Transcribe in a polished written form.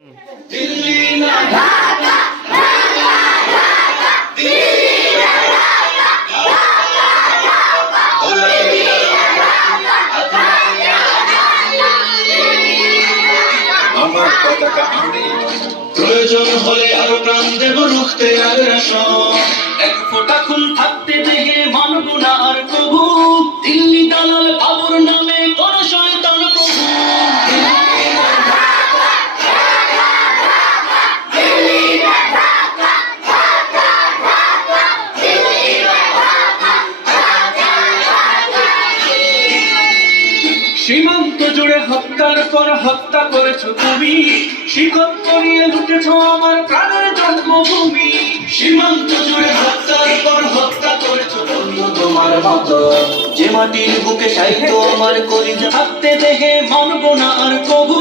দিল্লি না ঢাকা, ঢাকা, ঢাকা, দিল্লি না ঢাকা, ঢাকা, ঢাকা, দিল্লি না ঢাকা, ঢাকা, আমার পতাকা আমি প্রয়োজন হলে আরো প্রাণ দেব রুখতে আগ্রাসন। এক ফোঁটা খুন থাকতে দেখে মানব না আর প্রভু দিল্লি দালাল বাবুর নামে কোন শয়তান প্রভু। সীমান্ত জুড়ে হত্যার পর হত্যা করেছো তুমি, শিকল করিয়ে লুটেছো আমার প্রাণের জন্মভূমি। সীমান্ত জুড়ে হত্যার পর হত্যা করেছো বন্ধু তোমার মতো, যে মাটির বুকে সাহিত্য আমার কলিজা থাকতে দেখে মানব না আর কবু